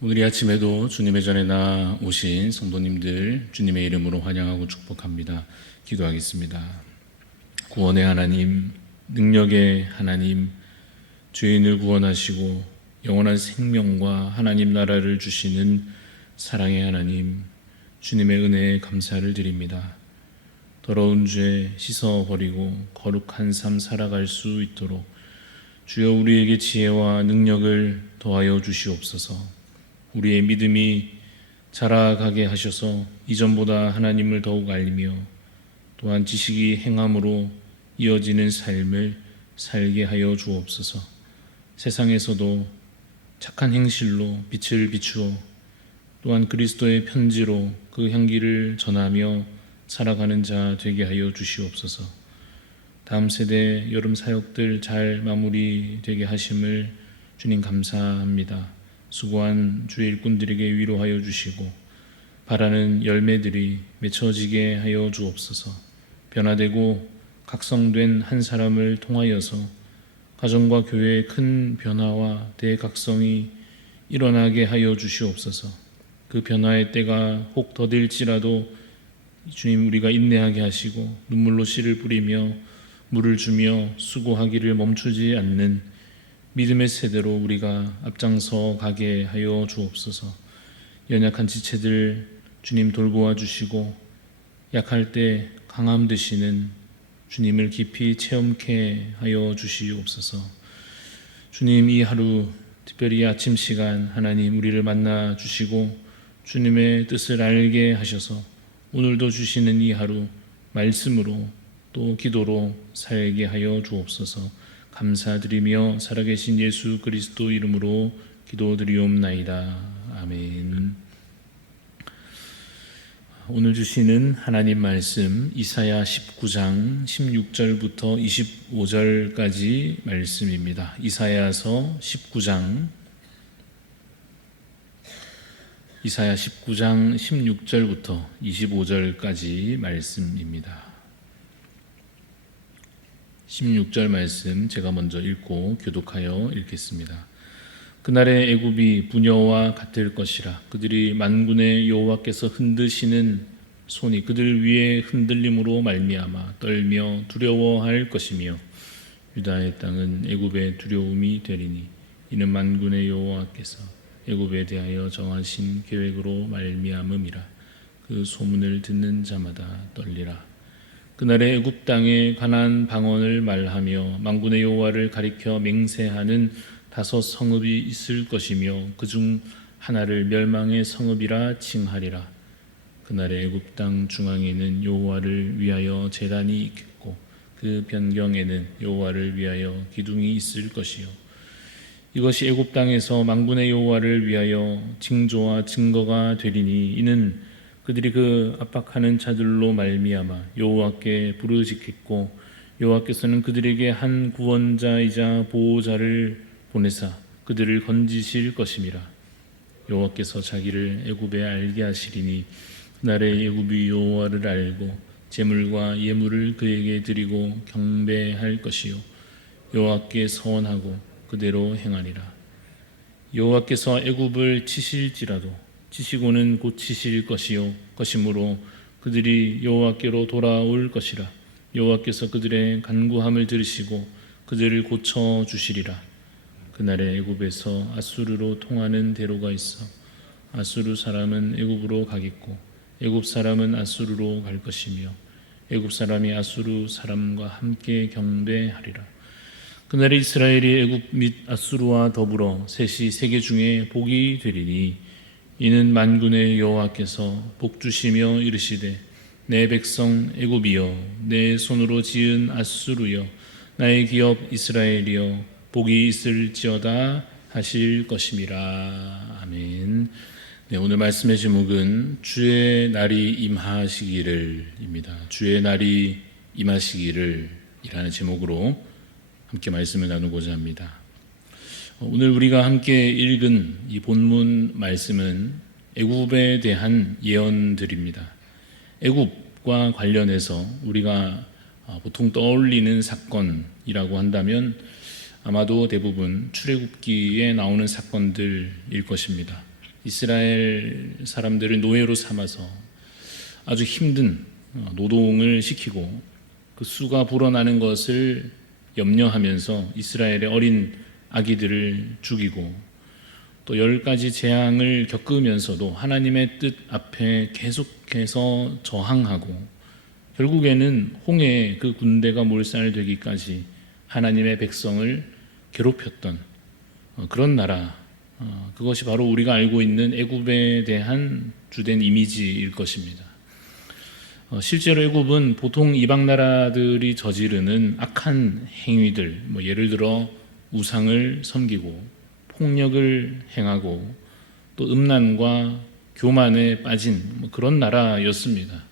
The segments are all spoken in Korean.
오늘 이 아침에도 주님의 전에 나오신 성도님들 주님의 이름으로 환영하고 축복합니다. 기도하겠습니다. 구원의 하나님, 능력의 하나님, 죄인을 구원하시고 영원한 생명과 하나님 나라를 주시는 사랑의 하나님, 주님의 은혜에 감사를 드립니다. 더러운 죄 씻어버리고 거룩한 삶 살아갈 수 있도록 주여 우리에게 지혜와 능력을 더하여 주시옵소서. 우리의 믿음이 자라가게 하셔서 이전보다 하나님을 더욱 알리며 또한 지식이 행함으로 이어지는 삶을 살게 하여 주옵소서. 세상에서도 착한 행실로 빛을 비추어 또한 그리스도의 편지로 그 향기를 전하며 살아가는 자 되게 하여 주시옵소서. 다음 세대 여름 사역들 잘 마무리되게 하심을 주님 감사합니다. 수고한 주의 일꾼들에게 위로하여 주시고 바라는 열매들이 맺혀지게 하여 주옵소서. 변화되고 각성된 한 사람을 통하여서 가정과 교회의 큰 변화와 대각성이 일어나게 하여 주시옵소서. 그 변화의 때가 혹 더딜지라도 주님 우리가 인내하게 하시고 눈물로 씨를 뿌리며 물을 주며 수고하기를 멈추지 않는 믿음의 세대로 우리가 앞장서 가게 하여 주옵소서. 연약한 지체들 주님 돌보아 주시고 약할 때 강함 되시는 주님을 깊이 체험케 하여 주시옵소서. 주님 이 하루 특별히 아침 시간 하나님 우리를 만나 주시고 주님의 뜻을 알게 하셔서 오늘도 주시는 이 하루 말씀으로 또 기도로 살게 하여 주옵소서. 감사드리며 살아계신 예수 그리스도 이름으로 기도드리옵나이다. 아멘. 오늘 주시는 하나님 말씀 이사야 19장 16절부터 25절까지 말씀입니다. 이사야 19장 16절부터 25절까지 말씀입니다. 16절 말씀 제가 먼저 읽고 교독하여 읽겠습니다. 그날의 애굽이 부녀와 같을 것이라. 그들이 만군의 여호와께서 흔드시는 손이 그들 위에 흔들림으로 말미암아 떨며 두려워할 것이며 유다의 땅은 애굽의 두려움이 되리니 이는 만군의 여호와께서 애굽에 대하여 정하신 계획으로 말미암음이라. 그 소문을 듣는 자마다 떨리라. 그날의 애굽 땅에 관한 방언을 말하며 만군의 여호와를 가리켜 맹세하는 5 성읍이 있을 것이며 그중 하나를 멸망의 성읍이라 칭하리라. 그날의 애굽 땅 중앙에는 여호와를 위하여 제단이 있겠고 그 변경에는 여호와를 위하여 기둥이 있을 것이요 이것이 애굽 땅에서 만군의 여호와를 위하여 징조와 증거가 되리니 이는 그들이 그 압박하는 자들로 말미암아 여호와께 부르짖겠고 여호와께서는 그들에게 한 구원자이자 보호자를 보내사 그들을 건지실 것임이라. 여호와께서 자기를 애굽에 알게 하시리니 그날의 애굽이 여호와를 알고 제물과 예물을 그에게 드리고 경배할 것이요 여호와께 서원하고 그대로 행하리라. 여호와께서 애굽을 치실지라도 치시고는 고치실 것이므로 그들이 여호와께로 돌아올 것이라. 여호와께서 그들의 간구함을 들으시고 그들을 고쳐 주시리라. 그날에 애굽에서 아수르로 통하는 대로가 있어 아수르 사람은 애굽으로 가겠고 애굽 사람은 아수르로 갈 것이며 애굽 사람이 아수르 사람과 함께 경배하리라. 그날에 이스라엘이 애굽 및 아수르와 더불어 셋이 세계 중에 복이 되리니 이는 만군의 여호와께서 복주시며 이르시되 내 백성 애굽이여 내 손으로 지은 아수르여 나의 기업 이스라엘이여 복이 있을지어다 하실 것임이라. 아멘. 네, 오늘 말씀의 제목은 주의 날이 임하시기를입니다. 주의 날이 임하시기를 이라는 제목으로 함께 말씀을 나누고자 합니다. 오늘 우리가 함께 읽은 이 본문 말씀은 애굽에 대한 예언들입니다. 애굽과 관련해서 우리가 보통 떠올리는 사건이라고 한다면 아마도 대부분 출애굽기에 나오는 사건들일 것입니다. 이스라엘 사람들을 노예로 삼아서 아주 힘든 노동을 시키고 그 수가 불어나는 것을 염려하면서 이스라엘의 어린 아기들을 죽이고 또 10가지 재앙을 겪으면서도 하나님의 뜻 앞에 계속해서 저항하고 결국에는 홍해 그 군대가 몰살되기까지 하나님의 백성을 괴롭혔던 그런 나라, 그것이 바로 우리가 알고 있는 애굽에 대한 주된 이미지일 것입니다. 실제로 애굽은 보통 이방 나라들이 저지르는 악한 행위들, 예를 들어 우상을 섬기고 폭력을 행하고 또 음란과 교만에 빠진 그런 나라였습니다.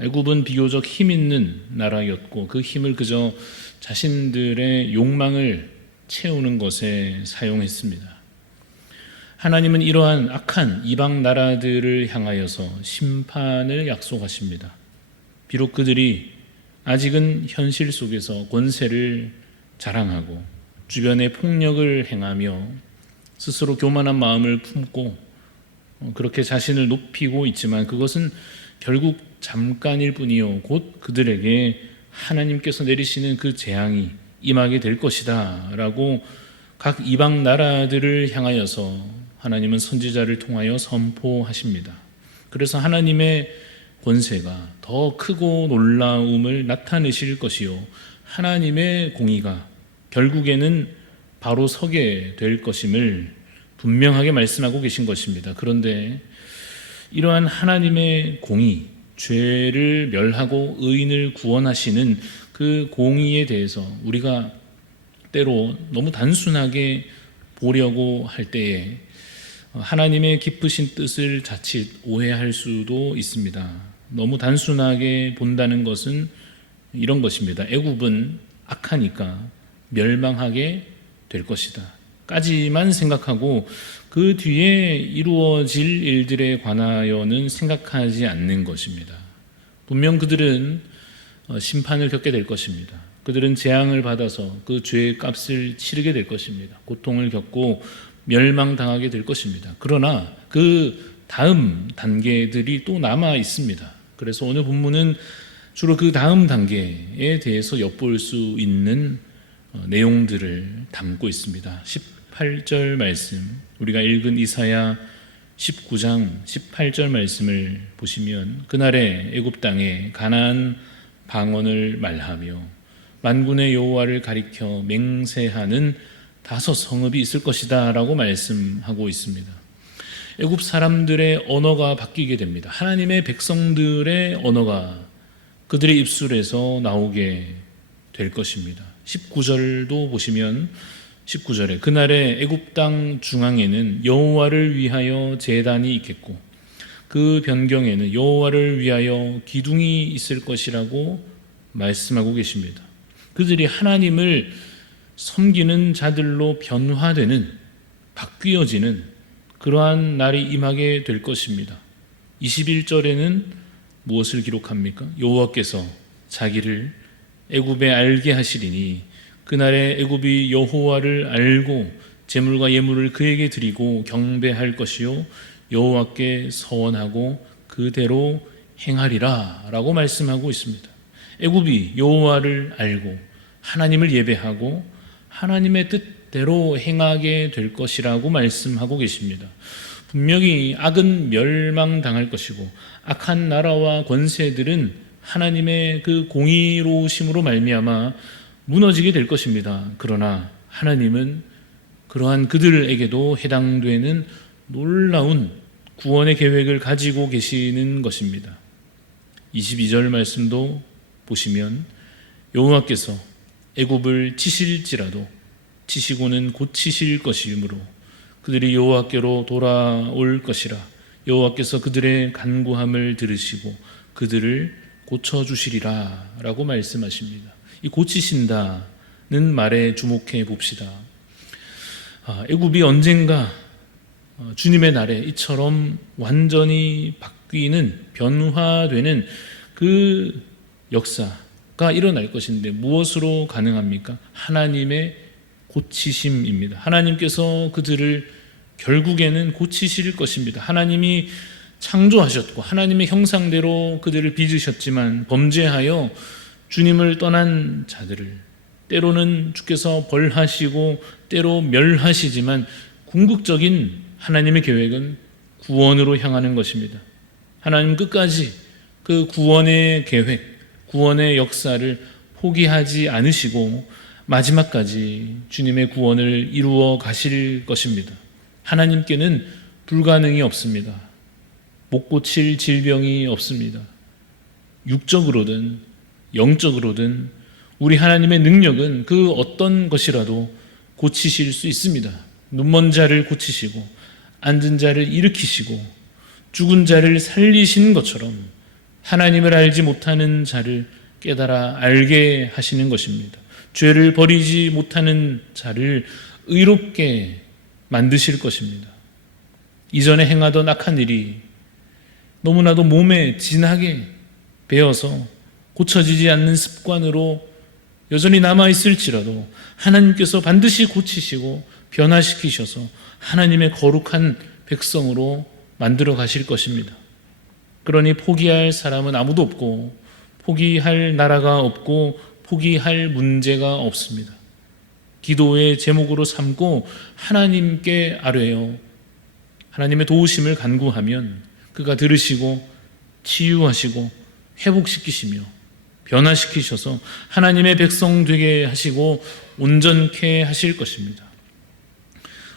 애굽은 비교적 힘 있는 나라였고 그 힘을 그저 자신들의 욕망을 채우는 것에 사용했습니다. 하나님은 이러한 악한 이방 나라들을 향하여서 심판을 약속하십니다. 비록 그들이 아직은 현실 속에서 권세를 자랑하고 주변에 폭력을 행하며 스스로 교만한 마음을 품고 그렇게 자신을 높이고 있지만 그것은 결국 잠깐일 뿐이요 곧 그들에게 하나님께서 내리시는 그 재앙이 임하게 될 것이다 라고 각 이방 나라들을 향하여서 하나님은 선지자를 통하여 선포하십니다. 그래서 하나님의 권세가 더 크고 놀라움을 나타내실 것이요 하나님의 공의가 결국에는 바로 서게 될 것임을 분명하게 말씀하고 계신 것입니다. 그런데 이러한 하나님의 공의, 죄를 멸하고 의인을 구원하시는 그 공의에 대해서 우리가 때로 너무 단순하게 보려고 할 때에 하나님의 기쁘신 뜻을 자칫 오해할 수도 있습니다. 너무 단순하게 본다는 것은 이런 것입니다. 애굽은 악하니까 멸망하게 될 것이다 까지만 생각하고 그 뒤에 이루어질 일들에 관하여는 생각하지 않는 것입니다. 분명 그들은 심판을 겪게 될 것입니다. 그들은 재앙을 받아서 그 죄의 값을 치르게 될 것입니다. 고통을 겪고 멸망당하게 될 것입니다. 그러나 그 다음 단계들이 또 남아 있습니다. 그래서 오늘 본문은 주로 그 다음 단계에 대해서 엿볼 수 있는 내용들을 담고 있습니다. 18절 말씀, 우리가 읽은 이사야 19장 18절 말씀을 보시면 그날에 애굽 땅에 가나안 방언을 말하며 만군의 여호와를 가리켜 맹세하는 5 성읍이 있을 것이다 라고 말씀하고 있습니다. 애굽 사람들의 언어가 바뀌게 됩니다. 하나님의 백성들의 언어가 그들의 입술에서 나오게 될 것입니다. 19절도 보시면 19절에 그날에 애굽 땅 중앙에는 여호와를 위하여 제단이 있겠고 그 변경에는 여호와를 위하여 기둥이 있을 것이라고 말씀하고 계십니다. 그들이 하나님을 섬기는 자들로 변화되는, 바뀌어지는 그러한 날이 임하게 될 것입니다. 21절에는 무엇을 기록합니까? 여호와께서 자기를 애굽에 알게 하시리니 그날에 애굽이 여호와를 알고 제물과 예물을 그에게 드리고 경배할 것이요 여호와께 서원하고 그대로 행하리라 라고 말씀하고 있습니다. 애굽이 여호와를 알고 하나님을 예배하고 하나님의 뜻대로 행하게 될 것이라고 말씀하고 계십니다. 분명히 악은 멸망당할 것이고 악한 나라와 권세들은 하나님의 그 공의로우심으로 말미암아 무너지게 될 것입니다. 그러나 하나님은 그러한 그들에게도 해당되는 놀라운 구원의 계획을 가지고 계시는 것입니다. 22절 말씀도 보시면 여호와께서 애굽을 치실지라도 치시고는 고치실 것이므로 그들이 여호와께로 돌아올 것이라. 여호와께서 그들의 간구함을 들으시고 그들을 고쳐주시리라 라고 말씀하십니다. 이 고치신다는 말에 주목해 봅시다. 애굽이 언젠가 주님의 날에 이처럼 완전히 바뀌는, 변화되는 그 역사가 일어날 것인데 무엇으로 가능합니까? 하나님의 고치심입니다. 하나님께서 그들을 결국에는 고치실 것입니다. 하나님이 창조하셨고 하나님의 형상대로 그들을 빚으셨지만 범죄하여 주님을 떠난 자들을 때로는 주께서 벌하시고 때로 멸하시지만 궁극적인 하나님의 계획은 구원으로 향하는 것입니다. 하나님 끝까지 그 구원의 계획, 구원의 역사를 포기하지 않으시고 마지막까지 주님의 구원을 이루어 가실 것입니다. 하나님께는 불가능이 없습니다. 못 고칠 질병이 없습니다. 육적으로든 영적으로든 우리 하나님의 능력은 그 어떤 것이라도 고치실 수 있습니다. 눈먼 자를 고치시고 앉은 자를 일으키시고 죽은 자를 살리신 것처럼 하나님을 알지 못하는 자를 깨달아 알게 하시는 것입니다. 죄를 버리지 못하는 자를 의롭게 만드실 것입니다. 이전에 행하던 악한 일이 너무나도 몸에 진하게 배어서 고쳐지지 않는 습관으로 여전히 남아있을지라도 하나님께서 반드시 고치시고 변화시키셔서 하나님의 거룩한 백성으로 만들어 가실 것입니다. 그러니 포기할 사람은 아무도 없고 포기할 나라가 없고 포기할 문제가 없습니다. 기도의 제목으로 삼고 하나님께 아뢰어 하나님의 도우심을 간구하면 그가 들으시고 치유하시고 회복시키시며 변화시키셔서 하나님의 백성 되게 하시고 온전케 하실 것입니다.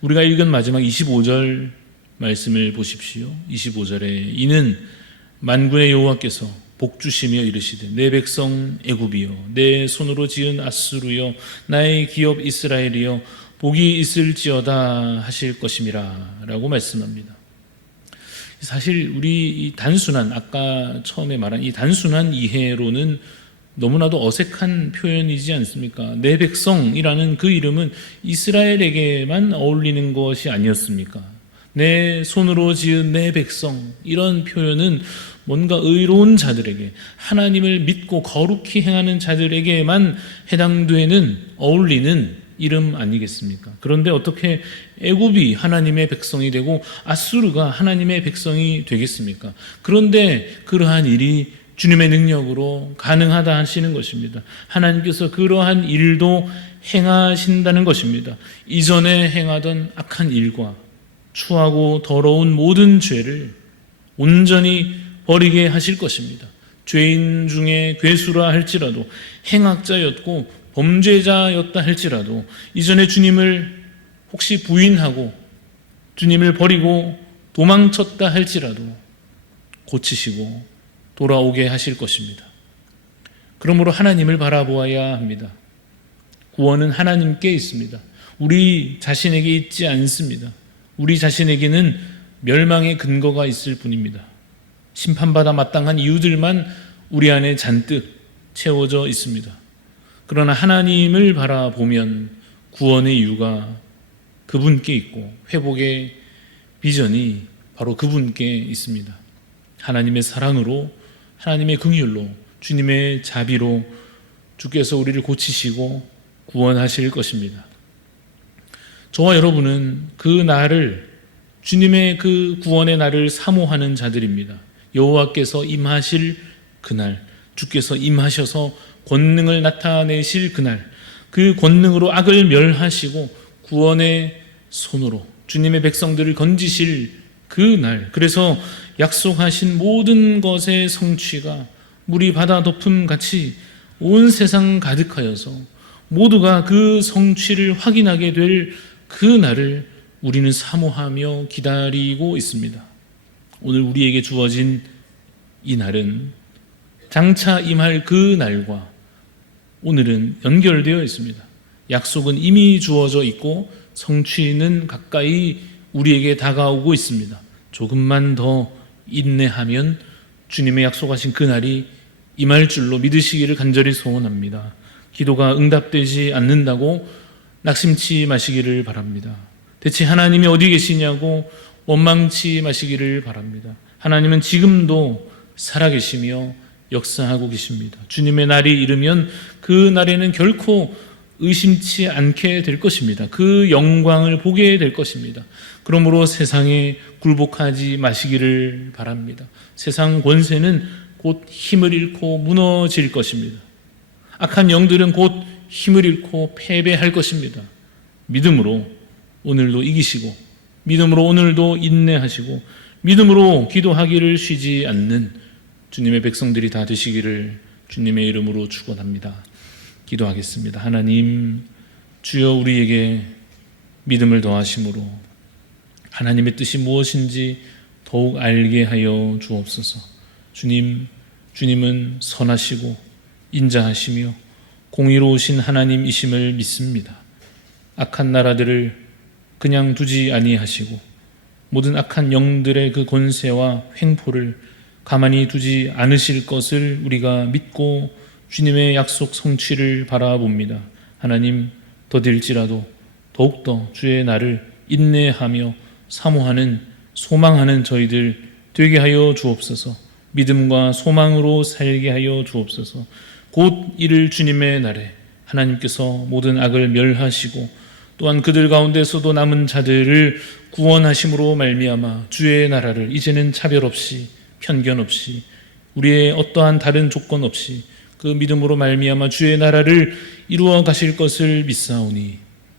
우리가 읽은 마지막 25절 말씀을 보십시오. 25절에 이는 만군의 여호와께서 복주시며 이르시되 내 백성 애굽이여 내 손으로 지은 아수르여 나의 기업 이스라엘이여 복이 있을지어다 하실 것임이라 라고 말씀합니다. 사실 우리 이 단순한 아까 처음에 말한 이 단순한 이해로는 너무나도 어색한 표현이지 않습니까? 내 백성이라는 그 이름은 이스라엘에게만 어울리는 것이 아니었습니까? 내 손으로 지은 내 백성, 이런 표현은 뭔가 의로운 자들에게, 하나님을 믿고 거룩히 행하는 자들에게만 해당되는, 어울리는 이름 아니겠습니까? 그런데 어떻게 애굽이 하나님의 백성이 되고 아수르가 하나님의 백성이 되겠습니까? 그런데 그러한 일이 주님의 능력으로 가능하다 하시는 것입니다. 하나님께서 그러한 일도 행하신다는 것입니다. 이전에 행하던 악한 일과 추하고 더러운 모든 죄를 온전히 버리게 하실 것입니다. 죄인 중에 괴수라 할지라도, 행악자였고 범죄자였다 할지라도, 이전에 주님을 혹시 부인하고 주님을 버리고 도망쳤다 할지라도 고치시고 돌아오게 하실 것입니다. 그러므로 하나님을 바라보아야 합니다. 구원은 하나님께 있습니다. 우리 자신에게 있지 않습니다. 우리 자신에게는 멸망의 근거가 있을 뿐입니다. 심판받아 마땅한 이유들만 우리 안에 잔뜩 채워져 있습니다. 그러나 하나님을 바라보면 구원의 이유가 그분께 있고 회복의 비전이 바로 그분께 있습니다. 하나님의 사랑으로, 하나님의 긍휼로, 주님의 자비로 주께서 우리를 고치시고 구원하실 것입니다. 저와 여러분은 그 날을, 주님의 그 구원의 날을 사모하는 자들입니다. 여호와께서 임하실 그날, 주께서 임하셔서 권능을 나타내실 그날, 그 권능으로 악을 멸하시고 구원의 손으로 주님의 백성들을 건지실 그 날, 그래서 약속하신 모든 것의 성취가 물이 바다 덮음 같이 온 세상 가득하여서 모두가 그 성취를 확인하게 될 그 날을 우리는 사모하며 기다리고 있습니다. 오늘 우리에게 주어진 이 날은 장차 임할 그 날과 오늘은 연결되어 있습니다. 약속은 이미 주어져 있고 성취는 가까이 우리에게 다가오고 있습니다. 조금만 더 인내하면 주님의 약속하신 그 날이 임할 줄로 믿으시기를 간절히 소원합니다. 기도가 응답되지 않는다고 낙심치 마시기를 바랍니다. 대체 하나님이 어디 계시냐고 원망치 마시기를 바랍니다. 하나님은 지금도 살아계시며 역사하고 계십니다. 주님의 날이 이르면 그 날에는 결코 의심치 않게 될 것입니다. 그 영광을 보게 될 것입니다. 그러므로 세상에 굴복하지 마시기를 바랍니다. 세상 권세는 곧 힘을 잃고 무너질 것입니다. 악한 영들은 곧 힘을 잃고 패배할 것입니다. 믿음으로 오늘도 이기시고, 믿음으로 오늘도 인내하시고, 믿음으로 기도하기를 쉬지 않는 주님의 백성들이 다 되시기를 주님의 이름으로 축원합니다. 기도하겠습니다. 하나님, 주여 우리에게 믿음을 더하심으로 하나님의 뜻이 무엇인지 더욱 알게 하여 주옵소서. 주님은 선하시고 인자하시며 공의로우신 하나님이심을 믿습니다. 악한 나라들을 그냥 두지 아니하시고 모든 악한 영들의 그 권세와 횡포를 가만히 두지 않으실 것을 우리가 믿고 주님의 약속 성취를 바라봅니다. 하나님, 더딜지라도 더욱더 주의 날을 인내하며 사모하는, 소망하는 저희들 되게 하여 주옵소서. 믿음과 소망으로 살게 하여 주옵소서. 곧 이를 주님의 날에 하나님께서 모든 악을 멸하시고 또한 그들 가운데서도 남은 자들을 구원하심으로 말미암아 주의 나라를 이제는 차별 없이, 편견 없이, 우리의 어떠한 다른 조건 없이 그 믿음으로 말미암아 주의 나라를 이루어 가실 것을 믿사오니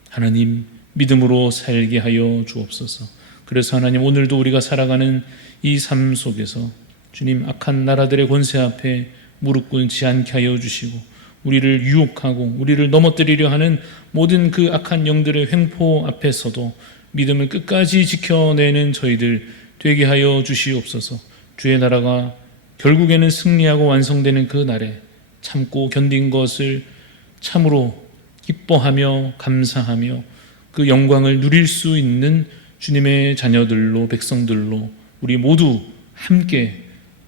하나님, 믿음으로 살게 하여 주옵소서. 그래서 하나님, 오늘도 우리가 살아가는 이 삶 속에서 주님, 악한 나라들의 권세 앞에 무릎 꿇지 않게 하여 주시고 우리를 유혹하고 우리를 넘어뜨리려 하는 모든 그 악한 영들의 횡포 앞에서도 믿음을 끝까지 지켜내는 저희들 되게 하여 주시옵소서. 주의 나라가 결국에는 승리하고 완성되는 그 날에 참고 견딘 것을 참으로 기뻐하며 감사하며 그 영광을 누릴 수 있는 주님의 자녀들로, 백성들로 우리 모두 함께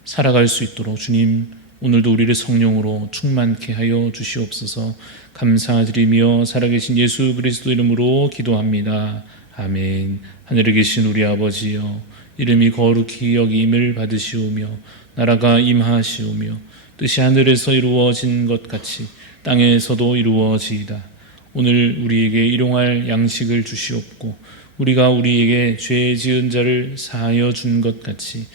살아갈 수 있도록 주님, 오늘도 우리를 성령으로 충만케 하여 주시옵소서. 감사드리며 살아계신 예수 그리스도 이름으로 기도합니다. 아멘. 하늘에 계신 우리 아버지여, 이름이 거룩히 여김을 받으시오며 나라가 임하시오며 뜻이 하늘에서 이루어진 것 같이 땅에서도 이루어지이다. 오늘 우리에게 일용할 양식을 주시옵고 우리가 우리에게 죄 지은 자를 사하여 준 것 같이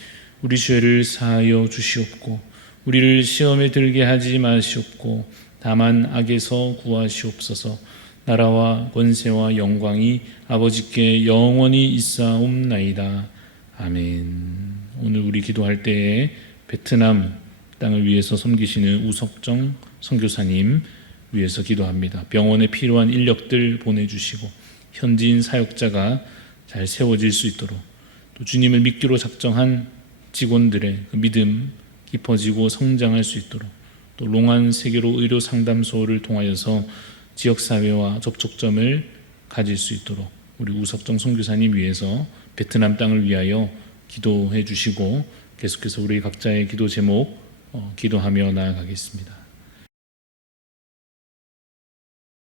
우리 죄를 사하여 주시옵고 우리를 시험에 들게 하지 마시옵고 다만 악에서 구하시옵소서. 나라와 권세와 영광이 아버지께 영원히 있사옵나이다. 아멘. 오늘 우리 기도할 때에 베트남 땅을 위해서 섬기시는 우석정 선교사님 위해서 기도합니다. 병원에 필요한 인력들 보내주시고 현지인 사역자가 잘 세워질 수 있도록, 또 주님을 믿기로 작정한 직원들의 그 믿음 깊어지고 성장할 수 있도록, 또 롱안 세계로 의료 상담소를 통하여서 지역사회와 접촉점을 가질 수 있도록 우리 우석정 선교사님 위해서 베트남 땅을 위하여 기도해 주시고 계속해서 우리 각자의 기도 제목 기도하며 나아가겠습니다.